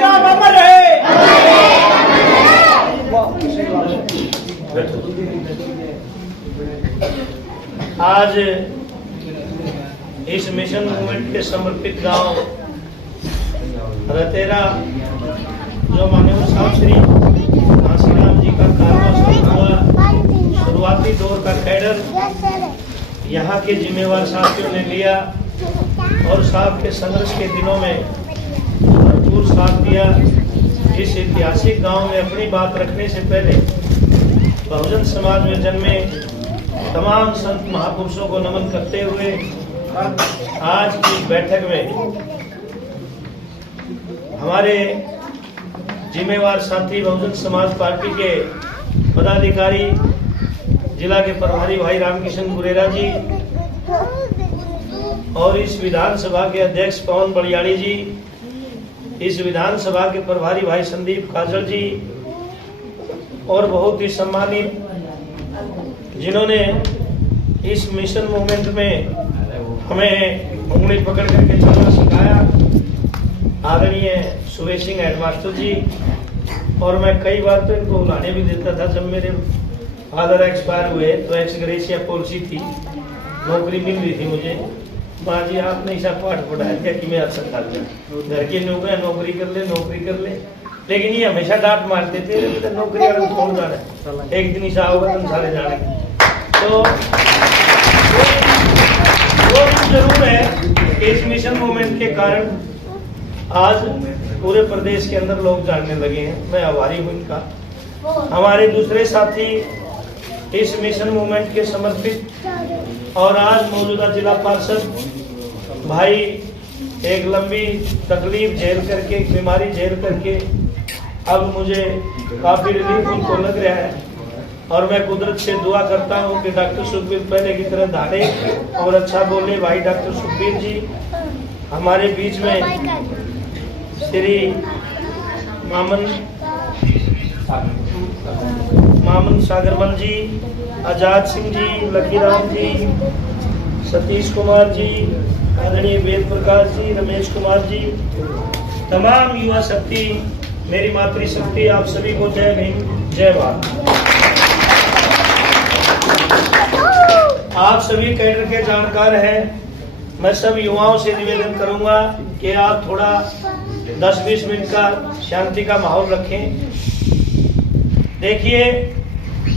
कांशीराम अमर है। आज इस मिशन मूवमेंट के समर्पित गांव रतेरा जो माननीय साहब श्री कांशीराम जी का कारवा हुआ, शुरुआती दौर का कैडर यहाँ के जिम्मेवार साथियों ने लिया और साहब के संघर्ष के दिनों में भरपूर साथ दिया। इस ऐतिहासिक गांव में अपनी बात रखने से पहले बहुजन समाज में जन्मे तमाम संत महापुरुषों को नमन करते हुए आज की बैठक में हमारे जिम्मेवार साथी बहुजन समाज पार्टी के पदाधिकारी जिला के प्रभारी भाई रामकिशन गुरेरा जी और इस विधानसभा के अध्यक्ष पवन बलियाड़ी जी, इस विधानसभा के प्रभारी भाई संदीप काजल जी और बहुत ही सम्मानित जिन्होंने इस मिशन मूवमेंट में हमें उंगली पकड़ करके चलना सिखाया, आदरणीय सुरेश सिंह हेडमास्टर जी। और मैं कई बार तो इनको बुलाने भी देता था। जब मेरे फादर एक्सपायर हुए तो एक्स ग्रेशिया पॉलिसी थी, नौकरी मिल रही थी मुझे। माँ जी आपने ऐसा पाठ पढ़ाया क्या कि मैं अच्छा था, घर की नौकरी कर ले, लेकिन ये हमेशा डांट मारते थे, नौकरी वाले कौन जाना, एक दिन ऐसा होगा तुम सारे जाने। तो वो जरूर है कि इस मिशन मूवमेंट के कारण आज पूरे प्रदेश के अंदर लोग जानने लगे हैं। मैं आभारी हूँ इनका। हमारे दूसरे साथी इस मिशन मूवमेंट के समर्पित और आज मौजूदा जिला पार्षद भाई एक लंबी तकलीफ झेल करके, एक बीमारी झेल करके अब मुझे काफी रिलीफ उनको लग रहा है और मैं कुदरत से दुआ करता हूं कि डॉक्टर सुखबीर पहले की तरह धारे और अच्छा बोले। भाई डॉक्टर सुखबीर जी हमारे बीच में श्री मामन सागरमल जी, आजाद सिंह जी, लकीराम जी, सतीश कुमार जी, आदरणीय वेद प्रकाश जी, रमेश कुमार जी, तमाम युवा शक्ति, मेरी मातृशक्ति, आप सभी को जय भीम जय भारत। आप सभी कैडर के जानकार हैं। मैं सब युवाओं से निवेदन करूंगा कि आप थोड़ा 10-20 मिनट का शांति का माहौल रखें। देखिए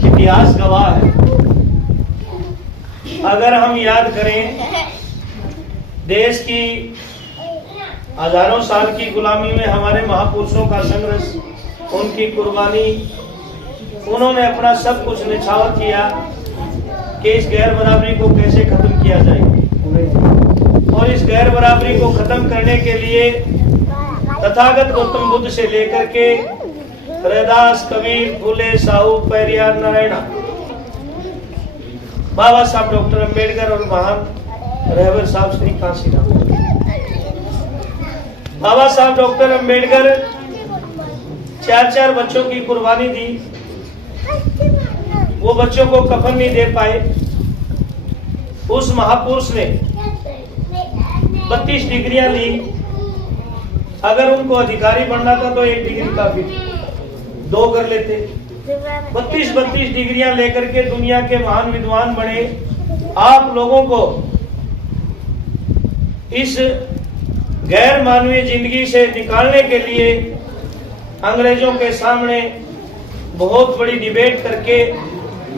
इतिहास गवाह है। अगर हम याद करें देश की हजारों साल की गुलामी में हमारे महापुरुषों का संघर्ष, उनकी कुर्बानी, उन्होंने अपना सब कुछ निछावर किया कि इस गैर बराबरी को कैसे खत्म किया जाए। और इस गैर बराबरी को खत्म करने के लिए तथागत गौतम बुद्ध से लेकर के रैदास, कबीर, फूले, साहू, पेरियार, नारायण, बाबा साहब डॉक्टर अंबेडकर और महान रहबर साहब श्री कांशीराम। बाबा साहब डॉक्टर अंबेडकर 4 बच्चों की कुर्बानी दी। वो बच्चों को कफन नहीं दे पाए। उस महापुरुष ने 32 डिग्रियां ली। अगर उनको अधिकारी बनना था तो 1 डिग्री काफी थी, 2 कर लेते। 32 डिग्रियां लेकर के दुनिया के महान विद्वान बने। आप लोगों को इस गैर मानवीय जिंदगी से निकालने के लिए अंग्रेजों के सामने बहुत बड़ी डिबेट करके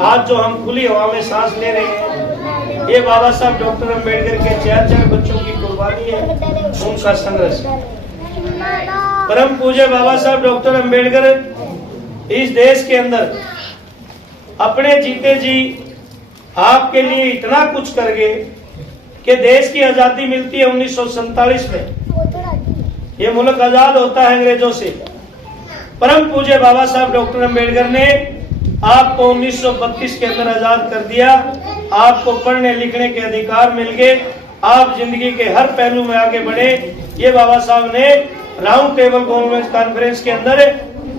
आज जो हम खुली हवा में सांस ले रहे हैं, ये बाबा साहब डॉक्टर अंबेडकर के 4 बच्चों की कुर्बानी है, उनका संघर्ष। परम पूज्य बाबा साहब डॉक्टर अंबेडकर इस देश के अंदर अपने जीते जी आपके लिए इतना कुछ कर गए कि देश की आजादी मिलती है 1947 में। ये मुल्क आजाद होता है अंग्रेजों से। परम पूज्य बाबा साहब डॉक्टर अंबेडकर ने आपको 1932 के अंदर आजाद कर दिया। आपको पढ़ने लिखने के अधिकार मिल गए। आप जिंदगी के हर पहलू में आगे बढ़े। ये बाबा साहब ने राउंड टेबल कॉन्फ्रेंस के अंदर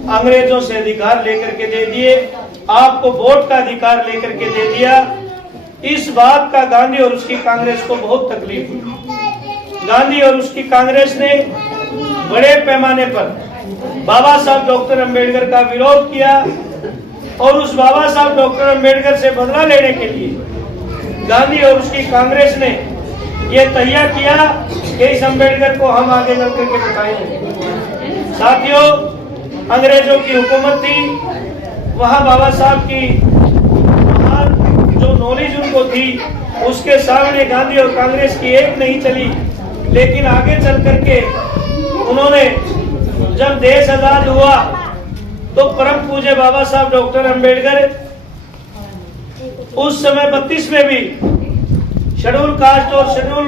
अंग्रेजों से अधिकार लेकर के दे दिए। आपको वोट का अधिकार लेकर के दे दिया। इस बात का गांधी और उसकी कांग्रेस को बहुत तकलीफ हुई। गांधी और उसकी कांग्रेस ने बड़े पैमाने पर बाबा साहब डॉक्टर अंबेडकर का विरोध किया और उस बाबा साहब डॉक्टर अंबेडकर से बदला लेने के लिए गांधी और उसकी कांग्रेस ने यह तैयार किया कि इस अंबेडकर को हम आगे चल करके बताएंगे। साथियों, अंग्रेजों की हुकूमत थी, वहां बाबा साहब की जो नॉलेज उनको थी उसके सामने गांधी और कांग्रेस की एक नहीं चली। लेकिन आगे चल करके उन्होंने, जब देश आजाद हुआ तो परम पूज्य बाबा साहब डॉक्टर अंबेडकर उस समय 32 में भी शेड्यूल कास्ट और शेड्यूल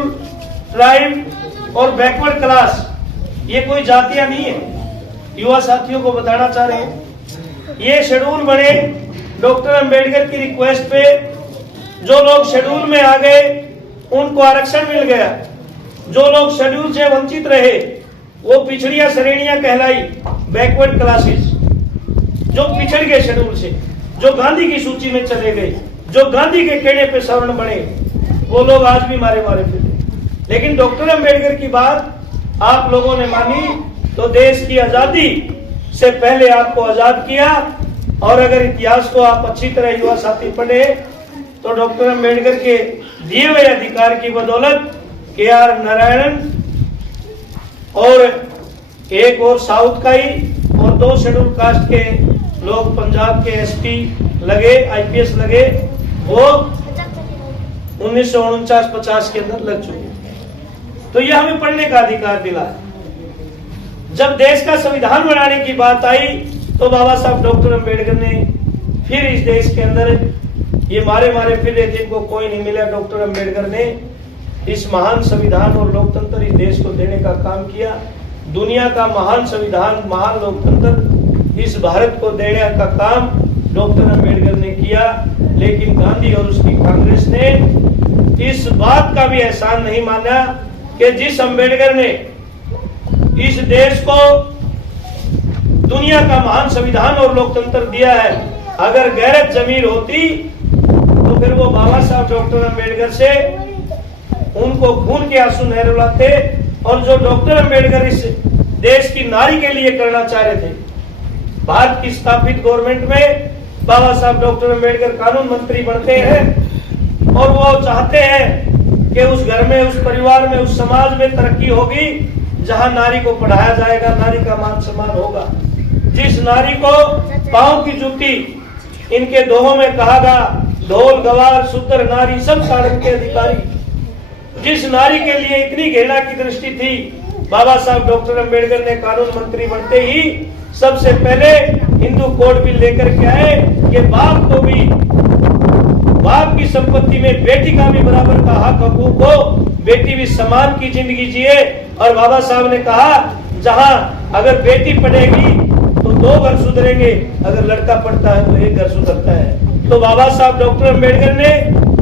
ट्राइब और बैकवर्ड क्लास, ये कोई जातियां नहीं है, युवा साथियों को बताना चाह रहे हैं। ये शेड्यूल बने डॉक्टर अंबेडकर की रिक्वेस्ट पे। जो लोग शेड्यूल में आ गए उनको आरक्षण मिल गया, जो लोग शेड्यूल से वंचित रहे वो पिछड़ियां श्रेणियां कहलाई, बैकवर्ड क्लासेस। जो पिछड़ गए शेड्यूल से, जो गांधी की सूची में चले गए, जो गांधी के कहने पे सवर्ण बने, वो लोग आज भी मारे फिरते। लेकिन डॉक्टर अंबेडकर की बात आप लोगों ने मानी तो देश की आजादी से पहले आपको आजाद किया। और अगर इतिहास को आप अच्छी तरह युवा साथी पढ़े तो डॉक्टर अंबेडकर के दिए हुए अधिकार की बदौलत KR नारायणन और एक और साउथ का ही और 2 शेड्यूल कास्ट के लोग पंजाब के SP लगे, IPS लगे, वो 1949-50 के अंदर लग चुके। तो यह हमें पढ़ने का अधिकार दिला। जब देश का संविधान बनाने की बात आई तो बाबा साहब डॉक्टर अंबेडकर ने फिर इस देश के अंदर ये मारे फिर रहे थे, इनको कोई नहीं मिला। डॉक्टर अंबेडकर ने इस महान संविधान और लोकतंत्र इस देश को देने का काम किया। दुनिया का महान संविधान, महान लोकतंत्र इस भारत को देने का काम डॉक्टर अंबेडकर ने किया। लेकिन गांधी और उसकी कांग्रेस ने इस बात का भी एहसान नहीं माना कि जिस अंबेडकर ने इस देश को दुनिया का महान संविधान और लोकतंत्र दिया है, अगर गैरत जमीर होती तो फिर वो बाबा साहब डॉक्टर अंबेडकर से उनको खून के आंसू नहीं रुलाते। और जो डॉक्टर अंबेडकर इस देश की नारी के लिए करना चाह रहे थे, भारत की स्थापित गवर्नमेंट में बाबा साहब डॉक्टर अंबेडकर कानून मंत्री बनते हैं और वो चाहते हैं कि उस घर में, उस परिवार में, उस समाज में तरक्की होगी जहां नारी को पढ़ाया जाएगा, नारी का मान सम्मान होगा। जिस नारी को पांव की जूती इनके दोहों में कहागा, ढोल गवार सुंदर नारी सब साधन के अधिकारी, जिस नारी के लिए इतनी घृणा की दृष्टि थी, बाबा साहब डॉक्टर अंबेडकर ने कानून मंत्री बनते ही सबसे पहले हिंदू कोड बिल लेकर के आए कि बाप को भी, बाप की संपत्ति में बेटी का भी बराबर का हक हकूक हो, बेटी भी समान की जिंदगी जिए। और बाबा साहब ने कहा जहां अगर बेटी पढ़ेगी तो 2 घर सुधरेंगे, अगर लड़का पढ़ता है तो 1 घर सुधरता है। तो बाबा साहब डॉक्टर अंबेडकर ने,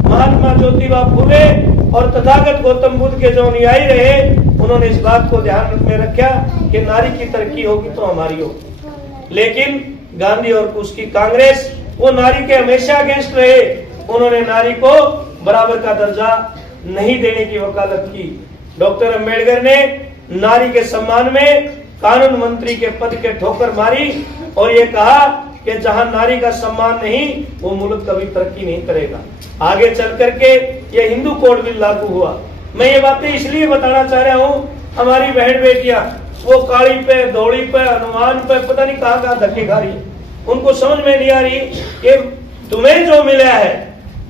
महात्मा ज्योतिबा फुले और तथागत गौतम बुद्ध के जो अनुयायी रहे, उन्होंने इस बात को ध्यान में रखा कि नारी की तरक्की होगी तो हमारी होगी। लेकिन गांधी और उसकी कांग्रेस वो नारी के हमेशा अगेंस्ट रहे। उन्होंने नारी को बराबर का दर्जा नहीं देने की वकालत की। डॉक्टर अंबेडकर ने नारी के सम्मान में कानून मंत्री के पद के ठोकर मारी और ये कहा कि जहां नारी का सम्मान नहीं, वो मुल्क कभी तरक्की नहीं करेगा। आगे चल करके ये हिंदू कोड बिल लागू हुआ। मैं ये बातें इसलिए बताना चाह रहा हूँ, हमारी बहन बेटियां वो काली पे, धौड़ी पे, हनुमान पे, पता नहीं कहाँ कहाँ धक्के खा रही है। उनको समझ में नहीं आ रही कि तुम्हें जो मिला है,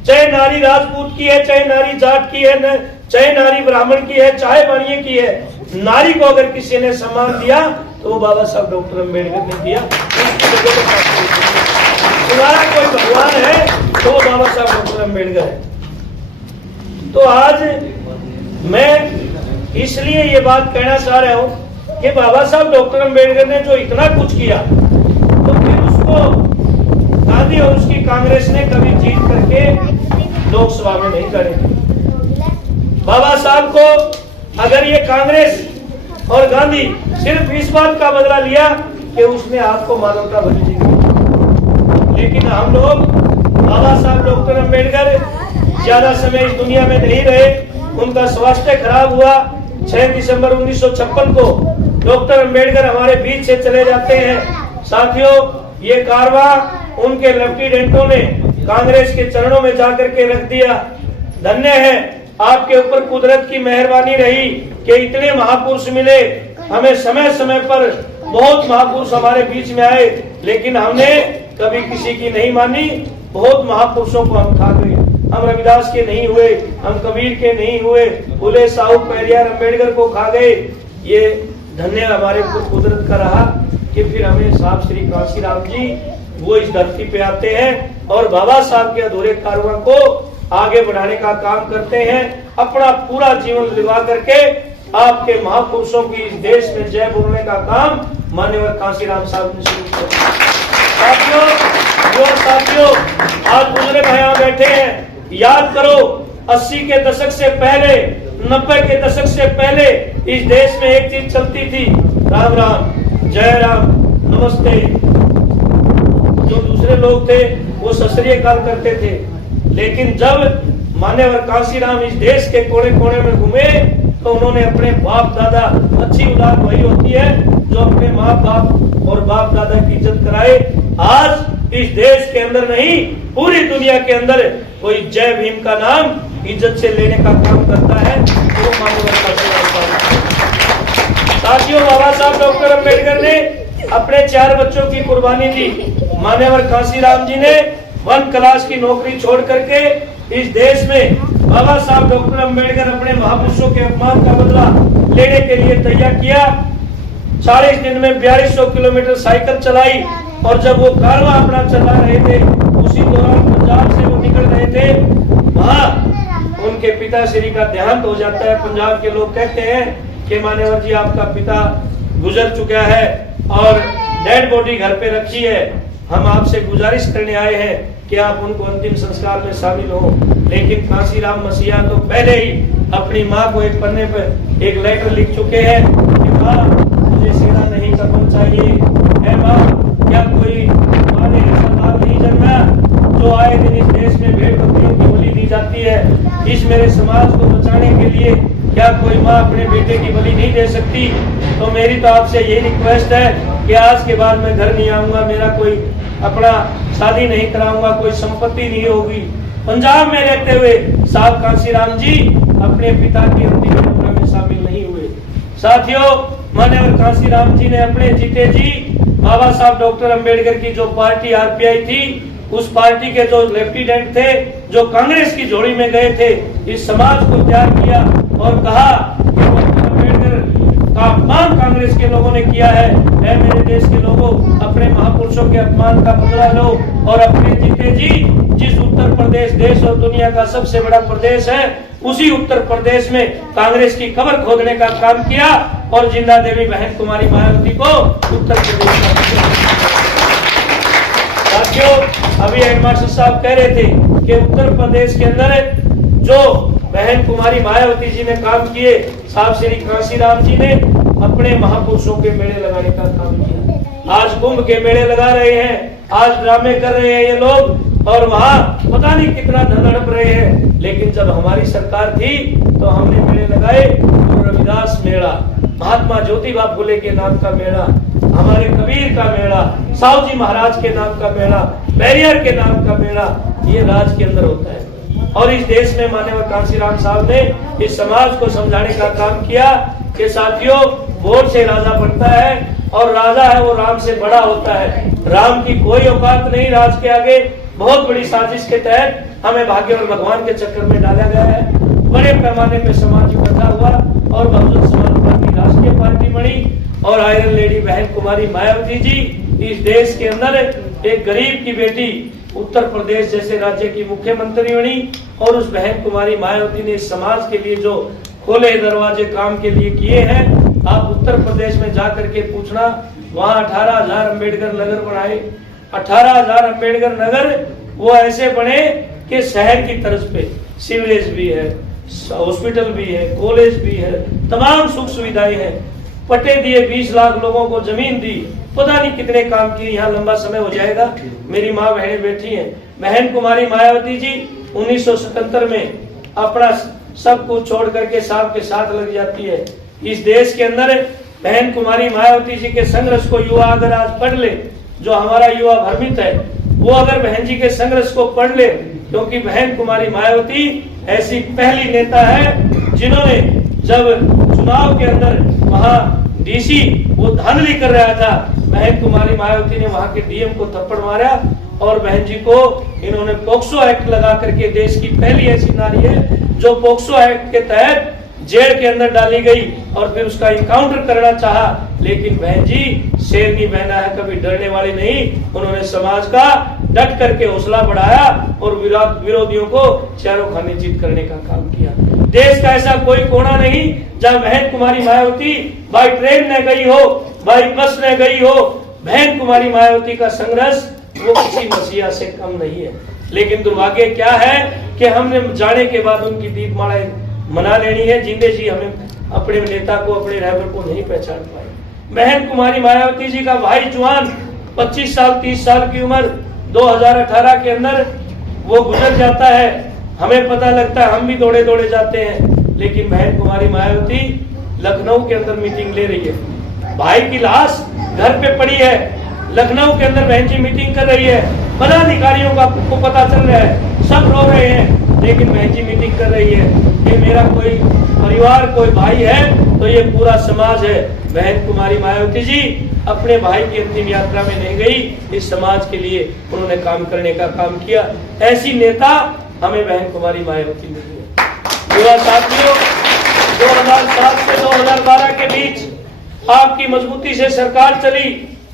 चाहे नारी राजपूत की है, चाहे नारी जाट की है, चाहे नारी ब्राह्मण की है, चाहे बनिए की है, नारी को अगर किसी ने सम्मान दिया तो वो बाबा साहब डॉक्टर अंबेडकर ने दिया। तुम्हारा कोई भगवान है तो वो बाबा साहब डॉक्टर अंबेडकर है। तो आज मैं इसलिए ये बात कहना चाह रहा हूं कि बाबा साहब डॉक्टर अंबेडकर ने जो इतना कुछ किया, तो फिर उसको गांधी और उसकी कांग्रेस ने कभी जीत करके लोकसभा में नहीं करे। बाबा साहब को अगर ये कांग्रेस और गांधी सिर्फ इस बात का बदला लिया कि उसने आपको मानवता भरी दी, लेकिन हम लोग बाबा साहब डॉक्टर अंबेडकर ज्यादा समय इस दुनिया में नहीं रहे। उनका स्वास्थ्य खराब हुआ। 6 दिसंबर 1956 को डॉक्टर अंबेडकर हमारे बीच से चले जाते हैं। साथियों, ये कारवां उनके लेफ्टिनेंटों ने कांग्रेस के चरणों में जाकर के रख दिया। धन्य है आपके ऊपर कुदरत की मेहरबानी रही कि इतने महापुरुष मिले। हमें समय समय पर बहुत महापुरुष हमारे बीच में आए, लेकिन हमने कभी किसी की नहीं मानी। बहुत महापुरुषों को हम खा गए। हम रविदास के नहीं हुए, हम कबीर के नहीं हुए, फुले साहू पेरियार अम्बेडकर को खा गए। ये धन्य हमारे ऊपर कुदरत का रहा कि फिर हमें साहब श्री कांशीराम जी वो इस धरती पे आते हैं और बाबा साहब के अधूरे कारवां को आगे बढ़ाने का काम करते हैं। अपना पूरा जीवन लगा करके आपके महापुरुषों की इस देश में जय बोलने का काम मान्यवर कांशीराम साहब ने शुरू किया। साथियों, आज बुजुर्ग यहाँ बैठे हैं। याद करो 80 के दशक से पहले, 90 के दशक से पहले इस देश में एक चीज चलती थी, राम राम, जय राम, नमस्ते। जो दूसरे लोग थे वो सत श्री अकाल करते थे, लेकिन जब मान्यवर कांशीराम इस देश के कोने कोने में घूमे तो उन्होंने अपने बाप दादा, अच्छी औलाद वही होती है जो अपने माँ बाप और बाप दादा की इज्जत कराए। आज इस देश के अंदर नहीं, पूरी दुनिया के अंदर कोई जय भीम का नाम इज्जत से लेने का काम करता है तो मान्यवर कांशीराम साहब। साथियों, बाबा साहब डॉक्टर अंबेडकर ने अपने 4 बच्चों की कुर्बानी दी। मान्यवर कांशीराम जी ने 1 क्लास की नौकरी छोड़ करके इस देश में बाबा साहब डॉक्टर अंबेडकर अपने महापुरुषों के अपमान का बदला लेने के लिए तैयार किया। 40 दिन में 4200 किलोमीटर साइकिल चलाई और जब वो कारवां अपना चला रहे थे, उसी दौरान पंजाब से वो निकल रहे थे, वहां उनके पिताश्री का देहांत हो जाता है। पंजाब के लोग कहते हैं कि मान्यवर जी आपका पिता गुजर चुका है और डेड बॉडी घर पे रखी है। हम आपसे गुजारिश करने आए हैं कि आप उनको अंतिम संस्कार में शामिल हो। लेकिन कांशीराम मसीहा तो पहले ही अपनी माँ को एक पन्ने पर एक लेटर लिख चुके हैं कि माँ मुझे सेना नहीं करना चाहिए। है माँ, क्या कोई माँ ने ऐसा लाल नहीं जन्मा जो आए दिन इस देश में भेड़ बकरियों की बलि दी जाती है? इस मेरे समाज को बचाने के लिए क्या कोई माँ अपने बेटे की बलि नहीं दे सकती? तो मेरी तो आपसे यही रिक्वेस्ट है कि आज के बाद मैं घर नहीं आऊंगा, मेरा कोई अपना शादी नहीं कराऊंगा, कोई संपत्ति नहीं होगी। पंजाब में रहते हुए साहब कांशीराम जी अपने पिता की अंतिम यात्रा में शामिल नहीं हुए। साथियों, मान्यवर कांशीराम जी ने अपने जीते जी बाबा साहब डॉक्टर अंबेडकर की जो पार्टी आरपीआई थी, उस पार्टी के जो लेफ्टिनेंट थे, जो कांग्रेस की झोली में गए थे, इस समाज को तैयार किया और कहा कि डॉक्टर अंबेडकर का अपमान कांग्रेस के लोगों ने किया है। ऐ मेरे देश के लोगों, अपने महापुरुषों के अपमान का बदला लो और अपने जीते जी जिस उत्तर प्रदेश देश और दुनिया का सबसे बड़ा प्रदेश है, उसी उत्तर प्रदेश में कांग्रेस की कब्र खोदने का काम किया और जिंदा देवी बहन कुमारी मायावती को उत्तर प्रदेश का। साथियों, अभी हेडमास्टर साहब कह रहे थे कि उत्तर प्रदेश के अंदर जो बहन कुमारी मायावती जी ने काम किए, साहब श्री कांशीराम जी ने अपने महापुरुषों के मेले लगाने का काम किया। आज कुंभ के मेले लगा रहे हैं, आज ड्रामे कर रहे हैं ये लोग और वहाँ पता नहीं कितना धन हड़प रहे हैं। लेकिन जब हमारी सरकार थी तो हमने मेले लगाए और रविदास मेला, महात्मा ज्योतिबा फुले के नाम का मेला, हमारे कबीर का मेला, साहू जी महाराज के नाम का मेला, पेरियार के नाम का मेला, ये राज के अंदर होता है। और इस देश में मान्यवर कांशीराम साहब ने इस समाज को समझाने का काम किया कि साथियों, वोट से राजा बनता है और राजा है वो राम से बड़ा होता है। राम की कोई औकात नहीं राज के आगे। बहुत बड़ी साजिश के तहत हमें भाग्य और भगवान के चक्कर में डाला गया है। बड़े पैमाने पे समाज इकट्ठा हुआ और बहुजन समाज पार्टी राष्ट्रीय पार्टी बनी और आयरन लेडी बहन कुमारी मायावती जी इस देश के अंदर एक गरीब की बेटी उत्तर प्रदेश जैसे राज्य की मुख्यमंत्री बनी। और उस बहन कुमारी मायावती ने समाज के लिए जो खोले दरवाजे काम के लिए किए हैं, आप उत्तर प्रदेश में जाकर के पूछना, वहाँ 18,000 अम्बेडकर नगर बनाए। 18,000 अम्बेडकर नगर वो ऐसे बने कि शहर की तर्ज पे सीवरेज भी है, हॉस्पिटल भी है, कॉलेज भी है, तमाम सुख सुविधाएं हैं। पट्टे दिए, 20 लाख लोगों को जमीन दी, पता नहीं कितने काम किए। यहाँ लंबा समय हो जाएगा। मेरी माँ बहनें बैठी हैं। बहन कुमारी मायावती जी 1977 में अपना सब कुछ छोड़ करके साहब के साथ लग जाती है। इस देश के अंदर बहन कुमारी मायावती जी के संघर्ष को युवा अगर आज पढ़ ले, जो हमारा युवा भ्रमित है वो अगर बहन जी के संघर्ष को पढ़ ले, क्योंकि बहन कुमारी मायावती ऐसी पहली नेता है जिन्होंने जब चुनाव के अंदर वहां डीसी वो धांधली कर रहा था, बहन कुमारी मायावती ने वहां के डीएम को थप्पड़ मारा और बहन जी को इन्होंने पोक्सो एक्ट लगा करके, देश की पहली ऐसी नारी है जो पोक्सो एक्ट के तहत जेल के अंदर डाली गई और फिर उसका इनकाउंटर करना चाहा, लेकिन बहन जी शेरनी बहना है, कभी डरने वाली नहीं। उन्होंने समाज का डट करके हौसला बढ़ाया और विरोधियों को चारों खाने जीत करने का काम किया। देश का ऐसा कोई कोना नहीं जहां बहन कुमारी मायावती बाई ट्रेन न गई हो, बाई बस न गई हो। बहन कुमारी मायावती का संघर्ष वो किसी मसीहा से कम नहीं है, लेकिन दुर्भाग्य क्या है कि हमने जाने के बाद उनकी दीपमालाएं मना लेनी है। जिंदे जी हमें अपने नेता को, अपने रहबर को नहीं पहचान पाए। बहन कुमारी मायावती जी का भाई जवान 25 साल 30 साल की उम्र 2018 के अंदर वो गुजर जाता है, हमें पता लगता है, हम भी दौड़े दौड़े जाते हैं, लेकिन बहन कुमारी मायावती लखनऊ के अंदर मीटिंग ले रही है। भाई की लाश घर पे पड़ी है, लखनऊ के अंदर बहन जी मीटिंग कर रही है, पदाधिकारियों को पता चल रहा है, सब रो रहे हैं, लेकिन बहन जी मीटिंग कर रही है। ये मेरा कोई परिवार, कोई भाई है तो ये पूरा समाज है। बहन कुमारी मायावती जी अपने भाई की अंतिम यात्रा में नहीं गई, इस समाज के लिए उन्होंने काम करने का काम किया। ऐसी नेता हमें बहन कुमारी मायावती मिली है। युवा साथियों, 2007 से 2012 के बीच आपकी मजबूती से सरकार चली,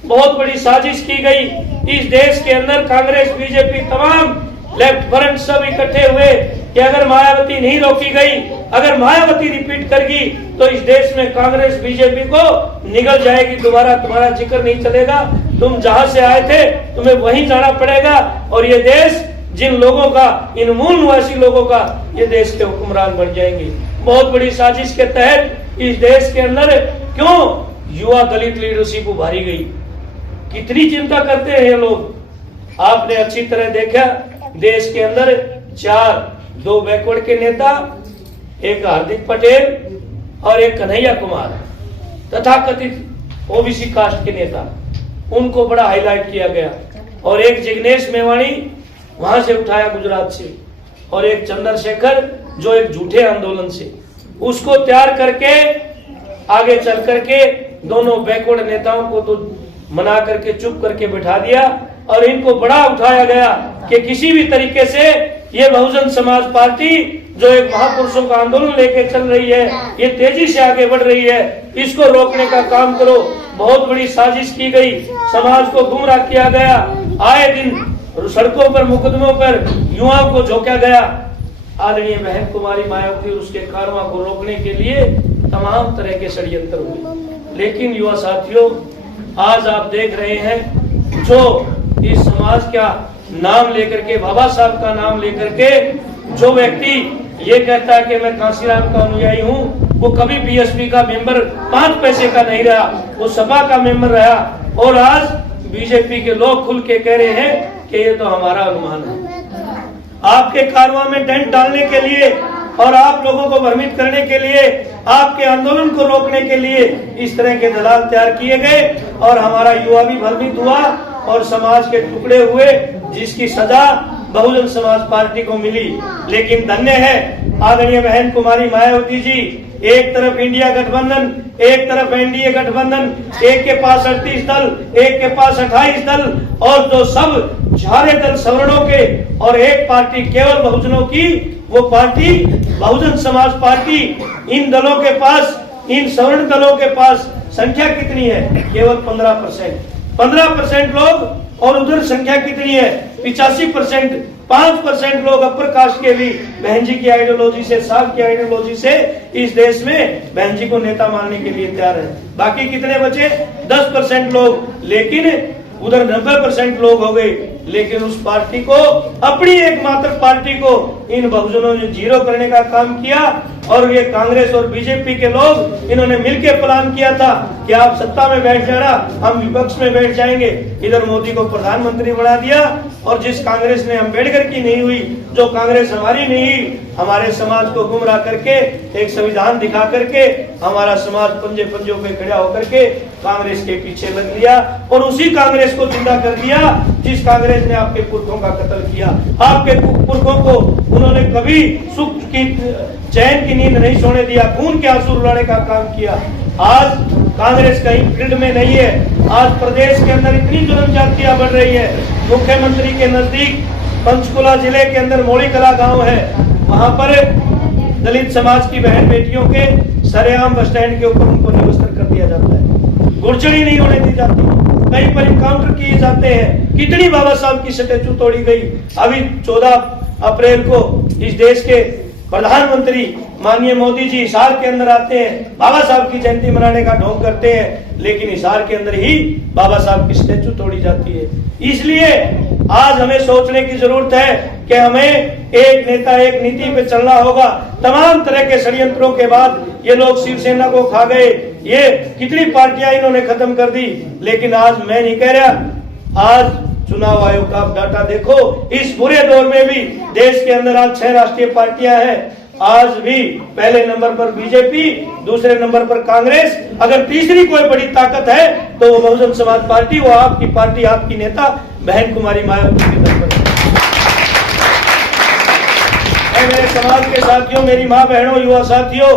बहुत बड़ी साजिश की गई। इस देश के अंदर कांग्रेस, बीजेपी, तमाम लेफ्ट फ्रंट सब इकट्ठे हुए कि अगर मायावती नहीं रोकी गई, अगर मायावती रिपीट करगी तो इस देश में कांग्रेस बीजेपी को निगल जाएगी, दोबारा तुम्हारा जिक्र नहीं चलेगा, तुम जहां से आए थे तुम्हें वहीं जाना पड़ेगा और ये देश जिन लोगों का, इन मूल निवासी लोगों का, ये देश के हुक्मरान बन जाएंगे। बहुत बड़ी साजिश के तहत इस देश के अंदर क्यों युवा दलित लीडरशिप उभारी गई, कितनी चिंता करते हैं ये लोग। आपने अच्छी तरह देखा देश के अंदर 2 बैकवर्ड के नेता, एक हार्दिक पटेल और एक कन्हैया कुमार, तथाकथित ओबीसी कास्ट के नेता, उनको बड़ा हाईलाइट किया गया। और एक जिग्नेश मेवाणी वहां से उठाया गुजरात से, और एक चंद्रशेखर जो एक झूठे आंदोलन से, उसको तैयार करके आगे चल करके दोनों बैकवर्ड नेताओं को तो मना करके चुप करके बिठा दिया और इनको बड़ा उठाया गया कि किसी भी तरीके से ये बहुजन समाज पार्टी जो एक महापुरुषों का आंदोलन लेके चल रही है, ये तेजी से आगे बढ़ रही है, इसको रोकने का काम करो। बहुत बड़ी साजिश की गई, समाज को गुमराह किया गया, आए दिन सड़कों पर, मुकदमों पर युवाओं को झोंका गया। आदरणीय बहन कुमारी मायावती और उसके कारवां को रोकने के लिए तमाम तरह के षड्यंत्र हुए, लेकिन युवा साथियों, आज आप देख रहे हैं जो इस समाज का नाम लेकर के, बाबा साहब का नाम लेकर के जो व्यक्ति ये कहता है कि मैं कांसीराम का अनुयायी हूँ, वो कभी बीएसपी का मेंबर 5 पैसे का नहीं रहा, वो सपा का मेंबर रहा, और आज बीजेपी के लोग खुल के कह रहे हैं कि ये तो हमारा अनुमान है। आपके कारवां में डेंट डालने के लिए और आप लोगों को भ्रमित करने के लिए, आपके आंदोलन को रोकने के लिए इस तरह के दलाल तैयार किए गए और हमारा युवा भी भ्रमित हुआ और समाज के टुकड़े हुए, जिसकी सजा बहुजन समाज पार्टी को मिली। लेकिन धन्य है आदरणीय बहन कुमारी मायावती जी, एक तरफ इंडिया गठबंधन, एक तरफ एनडीए गठबंधन, एक के पास 38 दल, एक के पास 28 दल, और जो सब सारे दल सवर्णों के और एक पार्टी केवल बहुजनों की, वो पार्टी बहुजन समाज पार्टी। इन दलों के पास, इन सवर्ण दलों के पास संख्या कितनी है? केवल 15% लोग, और उधर संख्या कितनी है? 85%। 5% लोग अपर कास्ट के भी बहन जी की आइडियोलॉजी से, साहब की आइडियोलॉजी से इस देश में बहन जी को नेता मानने के लिए तैयार है। बाकी कितने बचे? 10% लोग, लेकिन उधर 90% लोग हो गए। लेकिन उस पार्टी को, अपनी एकमात्र पार्टी को इन बहुजनों ने जीरो करने का काम किया और ये कांग्रेस और बीजेपी के लोग इन्होंने मिलकर प्लान किया था कि आप सत्ता में बैठ जाना, हम विपक्ष में बैठ जाएंगे। इधर मोदी को प्रधानमंत्री बना दिया, और जिस कांग्रेस ने अम्बेडकर की नहीं हुई, जो कांग्रेस हमारी नहीं, हमारे समाज को गुमराह करके एक संविधान दिखा करके हमारा समाज पंजे पंजों पे खड़ा होकर के कांग्रेस के पीछे लग लिया, और उसी कांग्रेस को जिंदा कर दिया जिस कांग्रेस ने आपके पुरखों का कत्ल किया। आपके पुरखों को उन्होंने कभी सुख की चैन की नींद नहीं सोने दिया, खून के आंसू रुलाने का काम किया। आज कांग्रेस कहीं फील्ड में नहीं है। आज प्रदेश के अंदर इतनी जुल्म जातियां बढ़ रही है। मुख्यमंत्री के नजदीक पंचकुला जिले के अंदर मोड़ी कला गांव है, वहां पर दलित समाज की बहन बेटियों के सरेआम बस स्टैंड के ऊपर उनको निवस्त्र कर दिया जाता है, गुर्जरी नहीं होने दी जाती, कहीं पर इनकाउंटर किए जाते हैं। कितनी बाबा साहब की स्टैचू तोड़ी गई। अभी 14 अप्रैल को इस देश के प्रधानमंत्री माननीय मोदी जी हिसार के अंदर आते हैं, बाबा साहब की जयंती मनाने का ढोंग करते हैं, लेकिन हिसार के अंदर ही बाबा साहब की स्टैचू तोड़ी जाती है। इसलिए आज हमें सोचने की जरूरत है कि हमें एक नेता एक नीति पे चलना होगा। तमाम तरह के षड्यंत्रों के बाद ये लोग शिवसेना को खा गए, ये कितनी पार्टियां इन्होंने खत्म कर दी, लेकिन आज मैं नहीं कह रहा, आज चुनाव आयोग का आप डाटा देखो, इस बुरे दौर में भी देश के अंदर आज 6 राष्ट्रीय पार्टियां हैं। आज भी पहले नंबर पर बीजेपी, दूसरे नंबर पर कांग्रेस, अगर तीसरी कोई बड़ी ताकत है तो वो बहुजन समाज पार्टी, वो आपकी पार्टी, आपकी नेता बहन कुमारी मायावती की तरफ है। मेरे समाज के साथियों, मेरी माँ बहनों, युवा साथियों,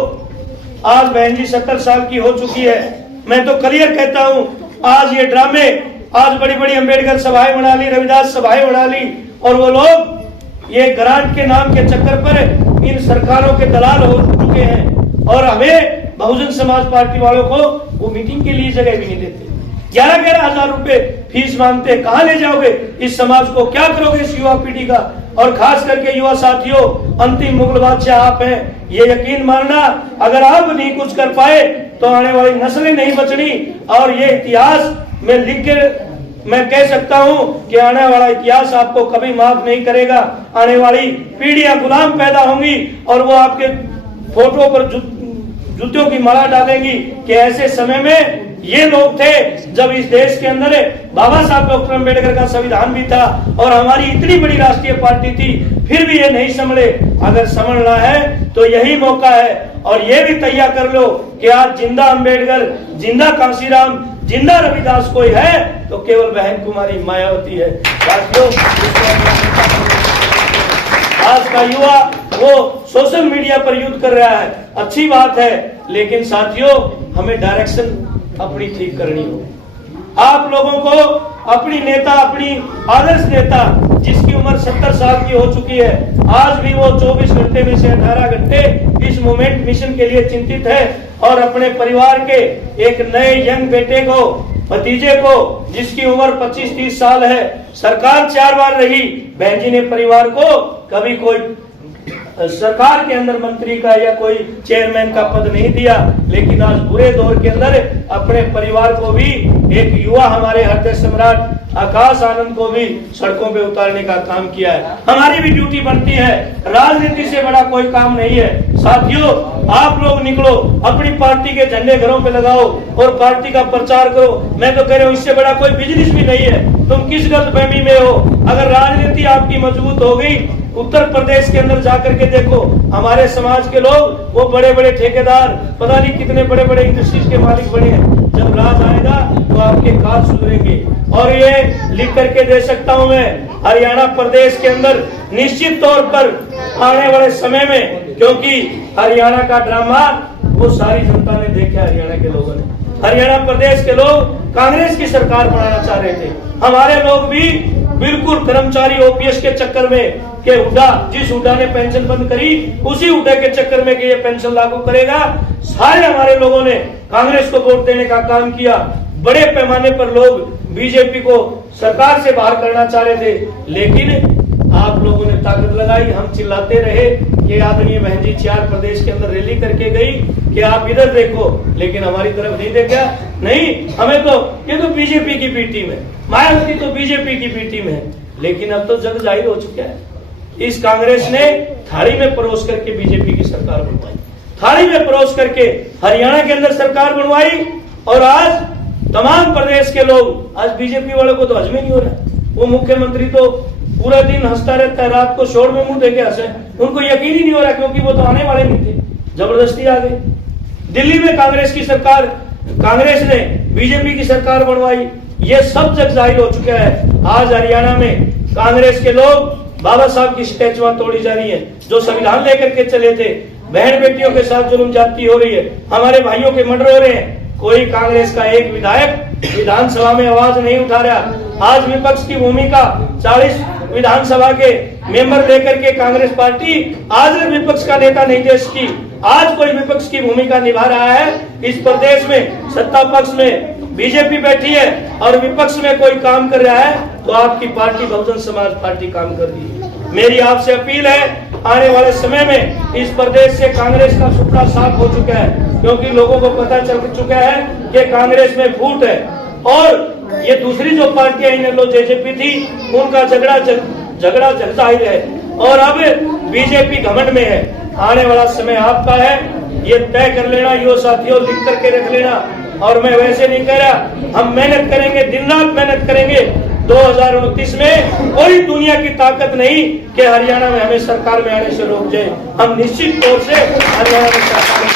आज बहन जी 70 साल की हो चुकी है। मैं तो क्लियर कहता हूँ, आज ये ड्रामे, आज बड़ी बड़ी अम्बेडकर सभाएं बना ली, रविदास सभाएं बना ली, और वो लोग ये ग्रांट के नाम के चक्कर पर इन सरकारों के दलाल हो चुके हैं, और हमें बहुजन समाज पार्टी वालों को वो मीटिंग के लिए जगह भी नहीं देते। 11-11 हजार रुपए फीस मांगते हैं। कहाँ ले जाओगे इस समाज को, क्या करोगे इस युवा पीढ़ी का? और खास करके युवा साथियों, अंतिम मुगल बादशाह आप हैं, ये यकीन मानना, अगर आप नहीं कुछ कर पाए तो आने वाली नस्लें नहीं बचनी। और ये इतिहास में लिख के मैं कह सकता हूं कि आने वाला इतिहास आपको कभी माफ नहीं करेगा। आने वाली पीढ़ियां गुलाम पैदा होंगी, और वो आपके फोटो पर जूतियों की माला डालेंगी कि ऐसे समय में ये लोग थे जब इस देश के अंदर बाबा साहब डॉक्टर अम्बेडकर का संविधान भी था, और हमारी इतनी बड़ी राष्ट्रीय पार्टी थी, फिर भी ये नहीं संभले। अगर संभलना है तो यही मौका है, और ये भी तैयार कर लो कि आज जिंदा अम्बेडकर, जिंदा कांशीराम, जिंदा रविदास कोई है तो केवल बहन कुमारी मायावती है। साथियों, आज का युवा वो सोशल मीडिया पर युद्ध कर रहा है, अच्छी बात है, लेकिन साथियों हमें डायरेक्शन अपनी ठीक करनी होगी। आप लोगों को अपनी नेता, अपनी आदर्श नेता जिसकी उम्र 70 साल की हो चुकी है, आज भी वो 24 घंटे में से 18 घंटे इस मूवमेंट मिशन के लिए चिंतित है, और अपने परिवार के एक नए यंग बेटे को, भतीजे को, जिसकी उम्र 25-30 साल है, सरकार 4 बार रही, बहन जी ने परिवार को कभी कोई सरकार के अंदर मंत्री का या कोई चेयरमैन का पद नहीं दिया, लेकिन आज बुरे दौर के अंदर अपने परिवार को भी, एक युवा हमारे हृदय सम्राट आकाश आनंद को भी सड़कों पे उतारने का काम किया है। हमारी भी ड्यूटी बनती है, राजनीति से बड़ा कोई काम नहीं है। साथियों, आप लोग निकलो, अपनी पार्टी के झंडे घरों पे लगाओ और पार्टी का प्रचार करो। मैं तो कह रहा हूँ, इससे बड़ा कोई बिजनेस भी नहीं है। तुम किस गलतफहमी में हो? अगर राजनीति आपकी मजबूत हो गई, उत्तर प्रदेश के अंदर जाकर के देखो, हमारे समाज के लोग, वो बड़े बड़े ठेकेदार, पता नहीं कितने बड़े बड़े इंडस्ट्रीज के मालिक बने हैं। जब राज आएगा तो आपके काज सुधरेंगे। और ये लिख करके दे सकता हूं मैं, हरियाणा प्रदेश के अंदर निश्चित तौर पर आने वाले समय में, क्योंकि हरियाणा का ड्रामा वो सारी जनता ने देखा, हरियाणा के लोगों ने, हरियाणा प्रदेश के लोग कांग्रेस की सरकार बनाना चाह रहे थे। हमारे लोग भी बिल्कुल कर्मचारी ओपीएस के चक्कर में, के हुड्डा, जिस हुड्डा ने पेंशन बंद करी उसी हुड्डा के चक्कर में कि ये पेंशन लागू करेगा, सारे हमारे लोगों ने कांग्रेस को वोट देने का काम किया। बड़े पैमाने पर लोग बीजेपी को सरकार से बाहर करना चाह रहे थे, लेकिन आप लोगों ने ताकत लगाई। हम चिल्लाते रहे कि आदरणीय बहन जी 4 प्रदेश के अंदर रैली करके गई कि आप इधर देखो, लेकिन हमारी तरफ नहीं देखा। नहीं, हमें तो, ये तो बीजेपी की बी टीम है, मायावती तो बीजेपी की बी टीम है। लेकिन अब तो जग जाहिर हो चुका है, इस कांग्रेस ने थाली में परोस करके बीजेपी की सरकार बनवाई। थाली में परोस करके हरियाणा के अंदर सरकार बनवाई, और आज तमाम प्रदेश के लोग, आज बीजेपी वालों को तो हजम ही नहीं हो रहा। वो मुख्यमंत्री तो पूरा दिन हंसता रहता है, रात को शोर में मुंह देके हंसे, उनको यकीन ही नहीं हो रहा, क्योंकि वो तो आने वाले नहीं थे, जबरदस्ती आ गए। दिल्ली में कांग्रेस की सरकार, कांग्रेस ने बीजेपी की सरकार बनवाई, ये सब जग जाहिर हो चुका है। आज हरियाणा में कांग्रेस के लोग, बाबा साहब की स्टैचुआ तोड़ी जा रही है, जो संविधान लेकर के चले थे, बहन बेटियों के साथ जुल्म ज्यादती हो रही है, हमारे भाइयों के मर्डर हो रहे हैं। कोई कांग्रेस का एक विधायक विधानसभा में आवाज नहीं उठा रहा। आज विपक्ष की भूमिका 40 विधानसभा के मेंबर लेकर के कांग्रेस पार्टी आज विपक्ष का नेता नहीं देश की, आज कोई विपक्ष की भूमिका निभा रहा है। इस प्रदेश में सत्ता पक्ष में बीजेपी बैठी है और विपक्ष में कोई काम कर रहा है, तो आपकी पार्टी बहुजन समाज पार्टी काम कर रही है। मेरी आपसे अपील है, आने वाले समय में इस प्रदेश से कांग्रेस का सुपड़ा साफ हो चुका है, क्योंकि लोगों को पता चल चुका है कि कांग्रेस में फूट है, और ये दूसरी जो पार्टियां इन लो जेजेपी थी, उनका झगड़ा जाहिर है, और अब बीजेपी घमंड में है। आने वाला समय आपका है, ये तय कर लेना, यो साथियों लिख करके रख लेना। और मैं वैसे नहीं कह रहा, हम मेहनत करेंगे, दिन रात मेहनत करेंगे। 2029 में कोई दुनिया की ताकत नहीं कि हरियाणा में हमें सरकार में आने से रोक जाए। हम निश्चित तौर से हरियाणा में सरकार में,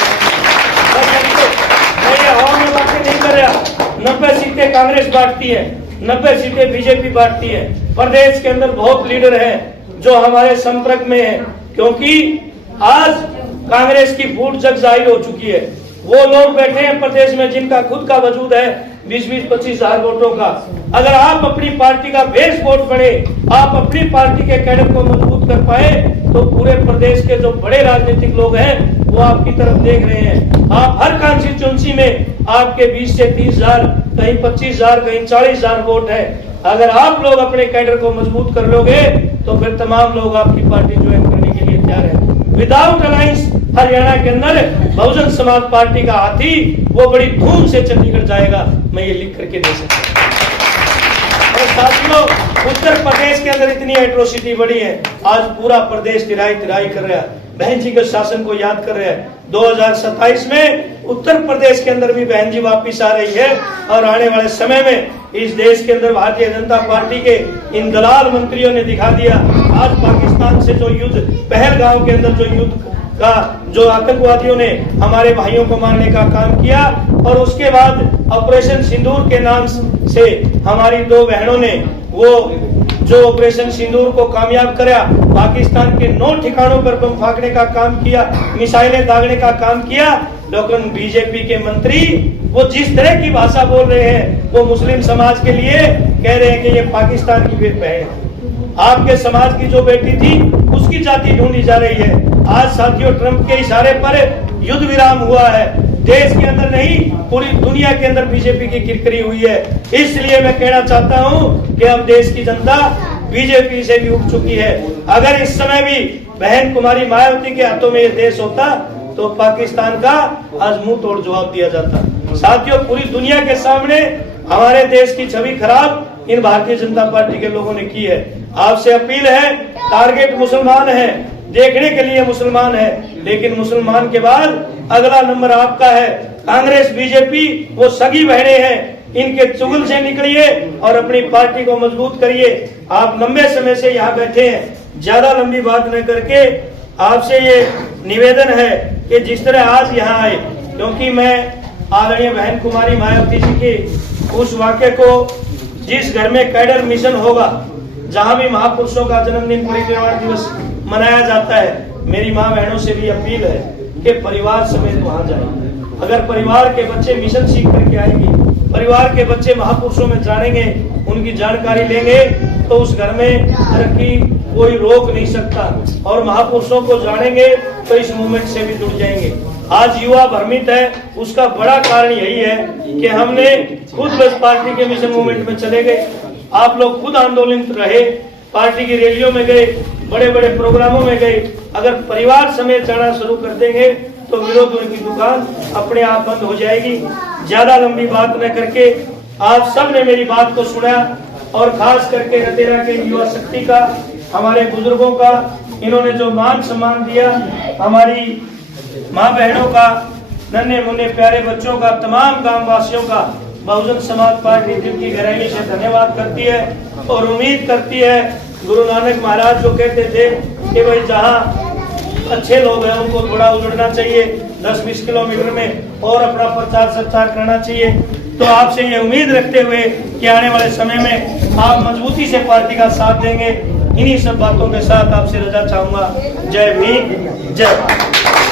मैं ये हवा में बातें नहीं कर रहा। 90 सीटें कांग्रेस बांटती है, 90 सीटें बीजेपी बांटती है। प्रदेश के अंदर बहुत लीडर हैं जो हमारे संपर्क में हैं, क्योंकि आज कांग्रेस की फूट जग जाहिर हो चुकी है। वो लोग बैठे हैं प्रदेश में जिनका खुद का वजूद है 20-25 हजार वोटों का। अगर आप अपनी पार्टी का बेस वोट बने, आप अपनी पार्टी के कैडर को मजबूत कर पाए, तो पूरे प्रदेश के जो बड़े राजनीतिक लोग हैं वो आपकी तरफ देख रहे हैं। आप हर कॉन्स्टिट्यूंसी में आपके 20 से 30 हजार, कहीं 25 हजार, कहीं 40 हजार वोट है। अगर आप लोग अपने कैडर को मजबूत कर लोगे तो फिर तमाम लोग आपकी पार्टी ज्वाइन करने के लिए तैयार है। विदाउट अलायंस हरियाणा के अंदर बहुजन समाज पार्टी का हाथी वो बड़ी धूम से चंडीगढ़ जाएगा, मैं ये लिख करके दे सकता हूँ। और साथियों, उत्तर प्रदेश के अंदर इतनी एट्रोसिटी बढ़ी है, आज पूरा प्रदेश तिराई कर रहा है, बहन जी के शासन को याद कर रहा है। 2027 में उत्तर प्रदेश के अंदर भी बहन जी वापिस आ रही है, और आने वाले समय में इस देश के अंदर भारतीय जनता पार्टी के इन दलाल मंत्रियों ने दिखा दिया। आज पाकिस्तान से जो युद्ध, पहलगाम के अंदर जो युद्ध का, जो आतंकवादियों ने हमारे भाइयों को मारने का काम किया, और उसके बाद ऑपरेशन सिंदूर के नाम से हमारी 2 बहनों ने वो जो ऑपरेशन सिंदूर को कामयाब कराया, पाकिस्तान के 9 ठिकानों पर बम फाड़ने का काम किया, मिसाइलें दागने का काम किया। लेकिन बीजेपी के मंत्री वो जिस तरह की भाषा बोल रहे हैं, वो मुस्लिम समाज के लिए कह रहे हैं कि ये पाकिस्तान की बहन है। आपके समाज की जो बेटी थी उसकी जाति ढूंढी जा रही है। आज साथियों, ट्रंप के इशारे पर युद्ध विराम हुआ है। देश के अंदर नहीं, पूरी दुनिया के अंदर बीजेपी की किरकिरी हुई है। इसलिए मैं कहना चाहता हूं कि अब देश की जनता बीजेपी से भी उठ चुकी है। अगर इस समय भी बहन कुमारी मायावती के हाथों में ये देश होता तो पाकिस्तान का आज मुंह तोड़ जवाब दिया जाता। साथियों, पूरी दुनिया के सामने हमारे देश की छवि खराब इन भारतीय जनता पार्टी के लोगों ने की है। आपसे अपील है, टारगेट मुसलमान है, देखने के लिए मुसलमान है, लेकिन मुसलमान के बाद अगला नंबर आपका है। कांग्रेस बीजेपी वो सगी बहनें हैं, इनके चुगल से निकलिए और अपनी पार्टी को मजबूत करिए। आप लंबे समय से यहाँ बैठे हैं, ज्यादा लंबी बात न करके आपसे ये निवेदन है कि जिस तरह आज यहाँ आए, क्योंकि मैं आदरणीय बहन कुमारी मायावती जी के उस वाक्य को, जिस घर में कैडर मिशन होगा, जहाँ भी महापुरुषों का जन्मदिन, परिनिर्वाण दिवस मनाया जाता है, मेरी माँ बहनों से भी अपील है कि परिवार समेत वहाँ जाएं। अगर परिवार के बच्चे मिशन सीख करके आएंगे, परिवार के बच्चे महापुरुषों में जानेंगे, उनकी जानकारी लेंगे, तो उस घर में तरक्की कोई रोक नहीं सकता। और महापुरुषों को जानेंगे तो इस मूवमेंट से भी जुड़ जाएंगे। आज युवा भ्रमित है, उसका बड़ा कारण यही है कि हमने खुद बस पार्टी के मिशन मूवमेंट में चले गए। आप लोग खुद आंदोलित रहे, पार्टी की रैलियों में गए, बड़े बड़े प्रोग्रामों में गए। अगर परिवार समेत जाना शुरू कर देंगे तो विरोधियों की दुकान अपने आप बंद हो जाएगी। ज्यादा लंबी बात न करके आप सब ने मेरी बात को सुना, और खास करके रतेरा के युवा शक्ति का, हमारे बुजुर्गों का, इन्होंने जो मान सम्मान दिया, हमारी माँ बहनों का, नन्हे मुन्ने प्यारे बच्चों का, तमाम गांव वासियों का बहुजन समाज पार्टी दिल की गहराई से धन्यवाद करती है और उम्मीद करती है। गुरु नानक महाराज जो कहते थे कि भाई जहाँ अच्छे लोग हैं उनको थोड़ा उजड़ना चाहिए, 10-20 किलोमीटर में और अपना प्रचार प्रसार करना चाहिए। तो आपसे ये उम्मीद रखते हुए कि आने वाले समय में आप मजबूती से पार्टी का साथ देंगे, इन्हीं सब बातों के साथ आपसे रजा चाहूंगा। जय भीम, जय भारत।